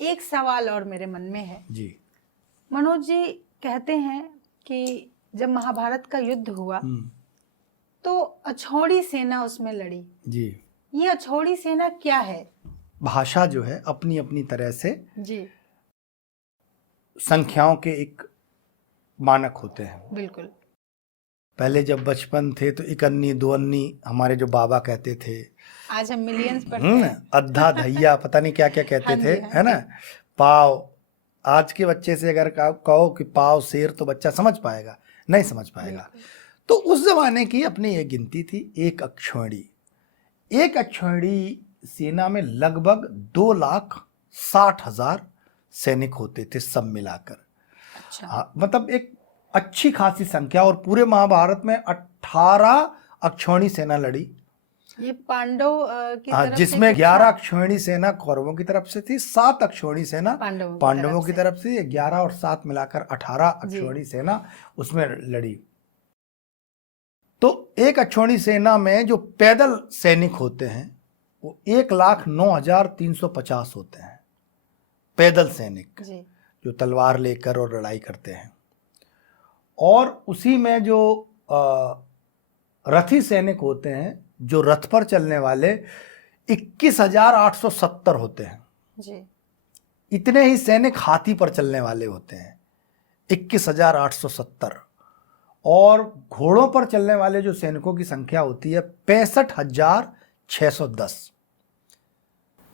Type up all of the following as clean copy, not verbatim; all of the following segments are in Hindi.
एक सवाल और मेरे मन में है जी। मनोज जी, कहते हैं कि जब महाभारत का युद्ध हुआ तो अछौड़ी सेना उसमें लड़ी। जी। ये अछौड़ी सेना क्या है? भाषा जो है अपनी अपनी तरह से जी संख्याओं के एक मानक होते हैं। बिल्कुल। पहले जब बचपन थे तो इकन्नी दुअन्नी हमारे जो बाबा कहते थे, आज हम मिलियंस पढ़ते हैं। अद्धा धैया पता नहीं क्या क्या कहते हाँ थे, जी, हाँ है ना। पाव, आज के बच्चे से अगर कहो कि पाव शेर तो बच्चा समझ पाएगा, नहीं समझ पाएगा। तो उस जमाने की अपनी एक गिनती थी, एक अक्षौहिणी। एक अक्षौहिणी सेना में लगभग 2,60,000 सैनिक होते थे सब मिलाकर। अच्छा। हाँ, मतलब एक अच्छी खासी संख्या। और पूरे महाभारत में 18 अक्षौहिणी सेना लड़ी। ये पांडव की तरफ जिसमें से 11 अक्षौहिणी सेना कौरवों की तरफ से थी, 7 अक्षौहिणी सेना पांडवों की तरफ से। 11 और 7 मिलाकर 18 अक्षौहिणी सेना उसमें लड़ी। तो एक अक्षौहिणी सेना में जो पैदल सैनिक होते हैं वो 1,09,350 होते हैं, पैदल सैनिक जो तलवार लेकर और लड़ाई करते हैं। और उसी में जो रथी सैनिक होते हैं, जो रथ पर चलने वाले, 21,870 होते हैं जी। इतने ही सैनिक हाथी पर चलने वाले होते हैं, 21,870। और घोड़ों पर चलने वाले जो सैनिकों की संख्या होती है 65,610।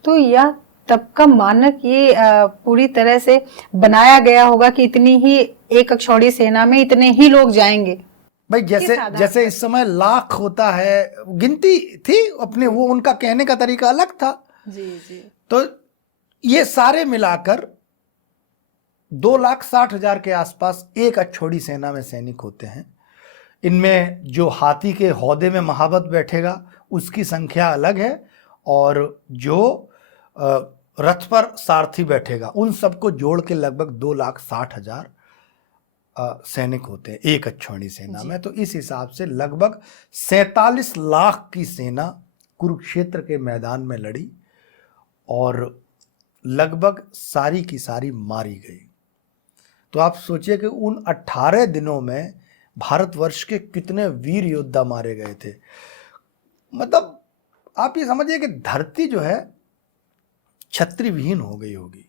तो यह तब का मानक ये पूरी तरह से बनाया गया होगा कि इतनी ही एक अक्षौहिणी सेना में इतने ही लोग जाएंगे। भाई जैसे इस समय लाख होता है, गिनती थी अपने, वो उनका कहने का तरीका अलग था। जी जी। तो ये सारे मिलाकर 2,60,000 के आसपास एक अक्षौहिणी सेना में सैनिक होते हैं। इनमें जो हाथी के हौदे में महाबत बैठेगा उसकी संख्या अलग है, और जो रथ पर सारथी बैठेगा उन सबको जोड़ के लगभग 2,60,000 सैनिक होते हैं एक अक्षौहिणी सेना में। तो इस हिसाब से लगभग 47 लाख की सेना कुरुक्षेत्र के मैदान में लड़ी और लगभग सारी की सारी मारी गई। तो आप सोचिए कि उन 18 दिनों में भारतवर्ष के कितने वीर योद्धा मारे गए थे। मतलब आप ये समझिए कि धरती जो है छत्री विहीन हो गई होगी।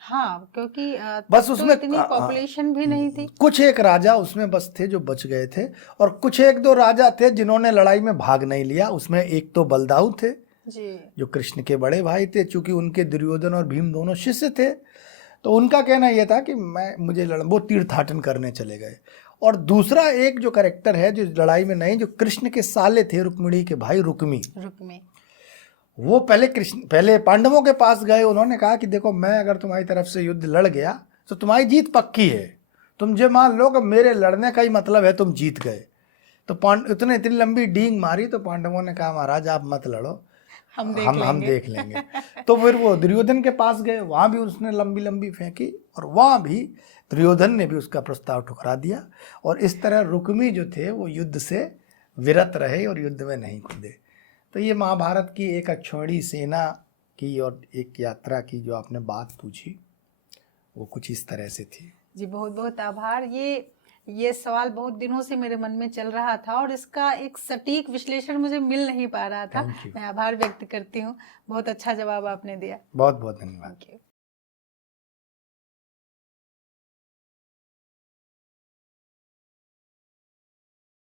हाँ, क्योंकि बस तो उसमें इतनी पॉपुलेशन भी नहीं थी। कुछ एक राजा उसमें बस थे जो बच गए थे, और कुछ एक दो राजा थे जिन्होंने लड़ाई में भाग नहीं लिया। उसमें एक तो बलदाऊ थे जी, जो कृष्ण के बड़े भाई थे, चूंकि उनके दुर्योधन और भीम दोनों शिष्य थे, तो उनका कहना यह था कि वो तीर्थाटन करने चले गए। और दूसरा एक जो कैरेक्टर है जो लड़ाई में नहीं, जो कृष्ण के साले थे, रुक्मिणी के भाई रुक्मी, वो पहले पांडवों के पास गए। उन्होंने कहा कि देखो, मैं अगर तुम्हारी तरफ से युद्ध लड़ गया तो तुम्हारी जीत पक्की है, तुम जो मान लो कि मेरे लड़ने का ही मतलब है तुम जीत गए। तो इतनी लंबी डींग मारी तो पांडवों ने कहा महाराज आप मत लड़ो, हम देख लेंगे। तो फिर वो दुर्योधन के पास गए, वहां भी उसने लंबी लंबी फेंकी और वहां भी दुर्योधन ने भी उसका प्रस्ताव ठुकरा दिया। और इस तरह रुक्मी जो थे वो युद्ध से विरत रहे और युद्ध में नहीं कूदे। तो ये महाभारत की एक अक्षौहिणी सेना की और एक यात्रा की जो आपने बात पूछी वो कुछ इस तरह से थी। जी, बहुत बहुत आभार। ये सवाल बहुत दिनों से मेरे मन में चल रहा था और इसका एक सटीक विश्लेषण मुझे मिल नहीं पा रहा था। मैं आभार व्यक्त करती हूँ, बहुत अच्छा जवाब आपने दिया। बहुत बहुत धन्यवाद।